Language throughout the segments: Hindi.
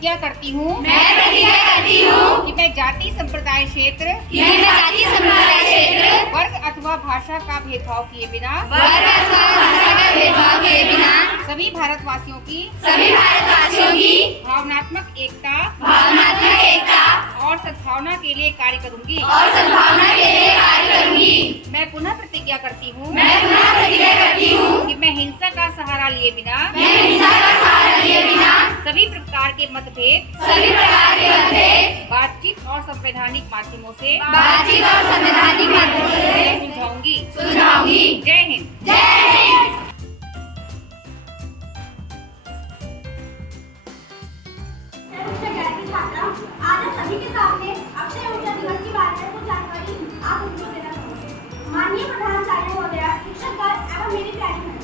प्रतिज्ञा करती हूँ कि मैं जाति संप्रदाय क्षेत्र वर्ग अथवा भाषा का भेदभाव किए बिना सभी भारतवासियों की भावनात्मक एकता और सद्भावना के लिए कार्य करूंगी। मैं पुनः प्रतिज्ञा करती हूँ कि मैं हिंसा का सहारा लिए बिना सभी प्रकार के मतभेद बातचीत और संवैधानिक माध्यमों से सुलझाऊंगी। जय हिंद। आज आप सभी के सामने अक्षय ऊर्जा दिवस के बारे में कुछ जानकारी आप उनको देना चाहूँगी। माननीय प्रधानाचार्य महोदय, शिक्षकगण एवं मेरी प्यारी बहन,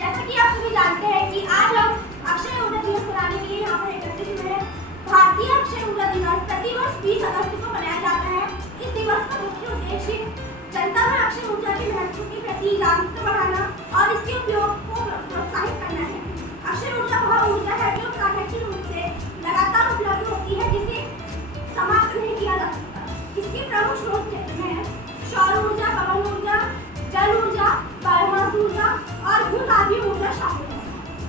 जैसा कि आप सभी जानते हैं कि आज हम अक्षय ऊर्जा दिवस मनाने के लिए यहाँ पर एकत्रित हुए हैं। भारतीय अक्षय ऊर्जा दिवस प्रतिवर्ष 20 अगस्त को मनाया जाता है। इस दिवस का मुख्य उद्देश्य जनता में अक्षय ऊर्जा के महत्व के प्रति जागरूकता बढ़ाना और इसके उपयोग को प्रोत्साहित करना है। अक्षय ऊर्जा वह ऊर्जा है जो प्राकृतिक रूप से लगातार उपलब्ध होती है, जिसे समाप्त नहीं किया जा सकता। इसके प्रमुख स्रोत हैं सौर ऊर्जा, पवन ऊर्जा, जल ऊर्जा, बायोमास ऊर्जा और भू तापीय ऊर्जा शामिल है।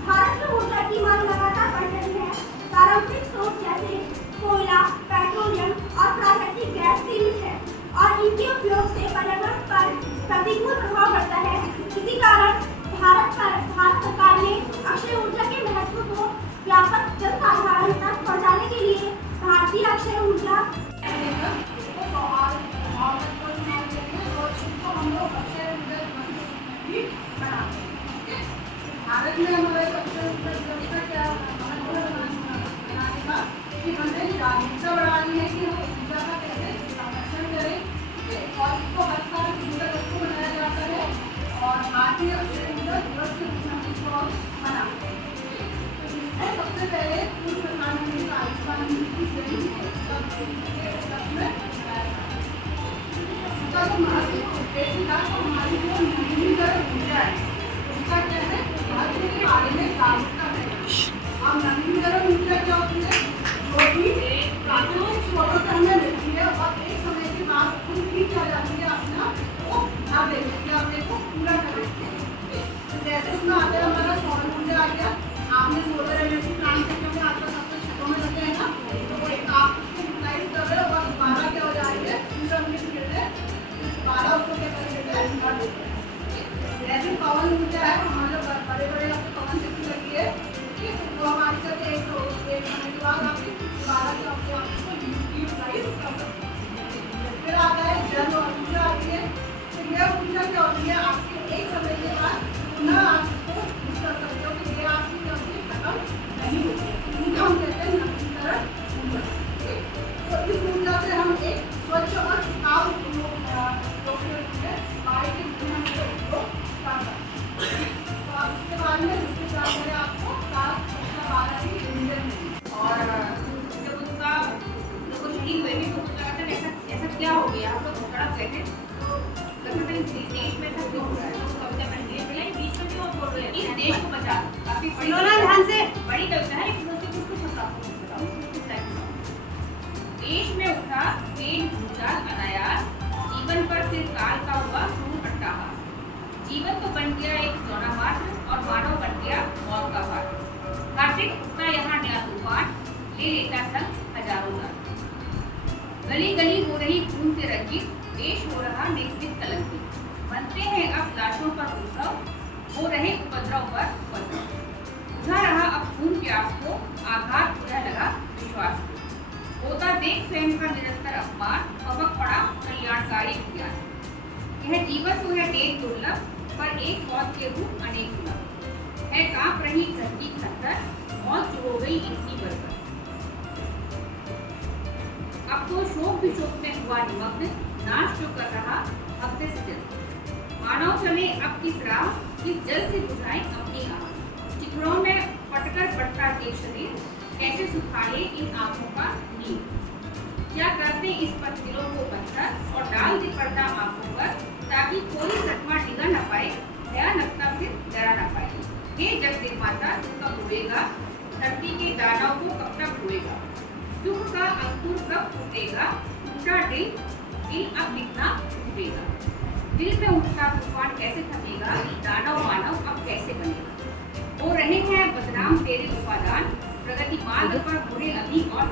भारत में ऊर्जा की मांग लगातार बढ़ रही है। पारंपरिक स्रोत जैसे कोयला, पेट्रोलियम और प्राकृतिक गैस सीमित है और इनके उपयोग से पर्यावरण पर प्रतिकूल प्रभाव पड़ता है। इसी कारण भारत सरकार ने अक्षय ऊर्जा के महत्व को व्यापक जनसाधारण तक पहुंचाने के लिए भारतीय अक्षय ऊर्जा भारत में हमारे अक्षय ऊर्जा दिवस का क्या बनाने का कि हमें जागरूकता बढ़ानी है कि हम ऊर्जा का कैसे संरक्षण करें और इसको हर साल 20 अगस्त को मनाया जाता है और भारतीय अक्षय ऊर्जा दिवस के रूप में इसको मनाते हैं। सबसे पहले पूर्व प्रधानमंत्री राजीव गांधी की जयंती है हमारी जो नवीनीकरण ऊर्जा है उसका क्या है भारत के बारे में जागरूकता है। अब नवीनीकरण ऊर्जा क्या होती है जो कि प्राकृतिक स्रोतों से हमें मिलती है और एक समय के बाद खुद भी क्या जाती है अपना वो भर देती है अपने को पूरा कर देती है। जैसे उसमें आता है हमारा सौर ऊर्जा आ गया, आपने सोलर एनर्जी प्लांट से क्योंकि आजकल सबसे छतों में लगे हैं ना, तो वो एक आप उसको यूटिलाइज कर रहे हो और दोबारा क्या हो जाएंगे पूरा मिल देते हैं, दोबारा उसको क्या कर देते हैं भर देते हैं। जैसे पवन ऊर्जा है, हमारे बड़े बड़े अपने पवन शक्ति लगी है, तो हमारी जब एक समय के बाद आप दोबारा क्या होते हैं उसको यूटिलाइज कर सकते हैं। फिर आता है जल ऊर्जा आती है, तो यह ऊर्जा क्या होती है आपके एक समय के बाद पुनः आप इसको यूज कर सकते हो कि ये आपकी कभी खत्म नहीं होती है। इनको हम कहते हैं नवीनीकरण ऊर्जा। तो इस ऊर्जा से हम एक स्वच्छ और टिकाऊ इसके बारे में दूसरी जानकारी आपको और जब उसका जब वो शहीद हुए थे तो मुझे लगा था ऐसा क्या हो गया, हम लोग तड़प गए थे। तो लगता था देश में ऐसा क्यों हो रहा है, तो कविता पढ़ी है बीच में क्यों बोल रहे हैं इस देश को बचा। काफी बड़ी कविता है, लेकिन उससे कुछ कुछ बताओ। देश में उठा तेज भूचाल अनायास, जीवन पर फिर काल का हुआ क्रूर अट्टहास। जीवन तो बन गया एक सोना मात्र और मानव बन गया मौत का पात्र। हर दिन उठता यहाँ नया तूफान, ले लेता संग हजारों जान। गली गली हो रही खून से रंजित, देश हो रहा निश्चित कलंकित। बनते हैं अब लाशों पर उत्सव, हो रहे उपद्रव पर उपद्रव। बुझा रहा अब खून प्यास को, आघात बुझा लगा विश्वास को। होता देख स्वयं का निरंतर अपमान, पमक पड़ा कल्याणकारी विज्ञान। यह जीवन तो है देश दुर्लभ, पर एक मौत के रूप अनेक दुर्लभ है। कांप रही धरती थर-थर, मौत जो हो गई इतनी बरबर। अब तो शोक भी शोक में हुआ निमग्न, नाश जो कर रहा हफ्ते से जल। मानव चले अब किस राह, किस जल से बुझाएं अपनी आह। चित्रों में पटकर बढ़ता के शरीर, कैसे सुखाए इन आंखों का नींद। क्या करते इस पर दिलों को पत्थर और डाल दे पर्दा आंखों पर, ताकि कोई सतमा डिगा न पाए, भयानकता फिर डरा न पाए। हे जग निर्माता तू कब रोएगा, धरती के दानव को कब तक रोएगा। कब फूटेगा टूटा दिल अब कितना टूटेगा। दिल में उठता तूफान कैसे थमेगा, दानव मानव अब कैसे बनेगा। हो रहे हैं बदनाम तेरे उपादान, प्रगति मार्ग पर बुरे अभी और